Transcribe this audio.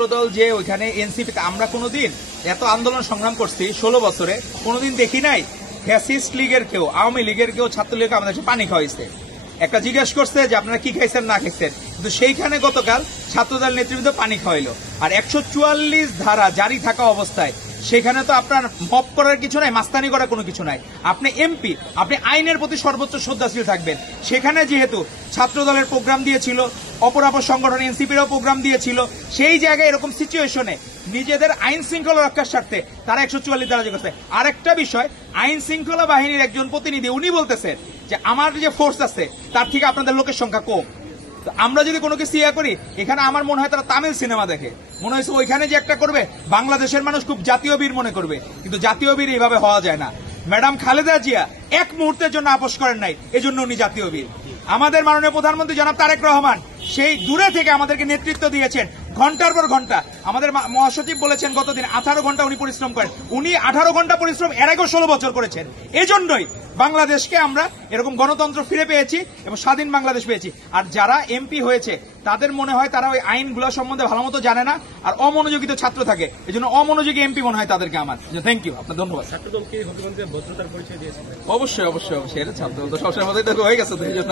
ছাত্রদল যে ওইখানে এনসিপিতে আমরা কোনোদিন এত আন্দোলন সংগ্রাম করছি 16 বছরে, কোনোদিন দেখি নাই ফ্যাসিস্ট লীগের কেউ, আওয়ামী লীগের কেউ ছাত্রলীগকে আমাদের কাছে পানি খাওয়াইছে। একটা জিজ্ঞেস করছে যে আপনারা কি খাইছেন না খাইছেন, কিন্তু সেইখানে গতকাল ছাত্রদল নেতৃবৃন্দ পানি খাওয়াইলো। আর 144 ধারা জারি থাকা অবস্থায় সেখানে তো আপনার মপ করার কিছু নাই, মাস্তানি করার কোনো কিছু নাই। আপনি এমপি, আপনি আইনের প্রতি সর্বোচ্চ শ্রদ্ধাশীল থাকবেন। সেখানে যেহেতু ছাত্রদলের প্রোগ্রাম দিয়েছিল, অপরাপর সংগঠন এনসিপিরও প্রোগ্রাম দিয়েছিল, সেই জায়গায় এরকম সিচুয়েশনে নিজেদের আইন শৃঙ্খলা রক্ষার স্বার্থে তারা 144 ধারা যোগ করছে। আরেকটা বিষয়, আইন শৃঙ্খলা বাহিনীর একজন প্রতিনিধি উনি বলতেছেন যে আমার যে ফোর্স আছে তার থেকে আপনাদের লোকের সংখ্যা কম। আমরা যদি কোনো কিছু ইয়া করি, এখানে আমার মনে হয় তারা তামিল সিনেমা দেখে, মনে হয়েছে ওইখানে যে একটা করবে বাংলাদেশের মানুষ খুব জাতীয় বীর মনে করবে, কিন্তু জাতীয় বীর এইভাবে হওয়া যায় না। ম্যাডাম খালেদা জিয়া এক মুহূর্তের জন্য আপোষ করেন নাই, এজন্য উনি জাতীয় বীর। আমাদের মাননীয় প্রধানমন্ত্রী জনাব তারেক রহমান সেই দূরে থেকে আমাদেরকে নেতৃত্ব দিয়েছেন ঘন্টার পর ঘন্টা। আমাদের মহাসচিব বলেছেন গতদিন 18 ঘন্টা উনি পরিশ্রম করেন, উনি 18 ঘন্টা পরিশ্রম এর আগেও 16 বছর করেছেন। এজন্যই বাংলাদেশকে আমরা এরকম গণতন্ত্র ফিরে পেয়েছি এবং স্বাধীন বাংলাদেশ পেয়েছি। আর যারা এমপি হয়েছে তাদের মনে হয় তারা ওই আইনগুলো সম্বন্ধে ভালো মতো জানে না, আর অমনোযোগিত ছাত্র থাকে, এজন্য অমনোযোগী এমপি মনে হয় তাদেরকে আমার। থ্যাংক ইউ, আপনার ধন্যবাদ। ছাত্রদলকে ভদ্রতার পরিচয় দিয়েছে। অবশ্যই অবশ্যই অবশ্যই, এটা ছাত্র সবসময় হয়ে গেছে তো এই জন্য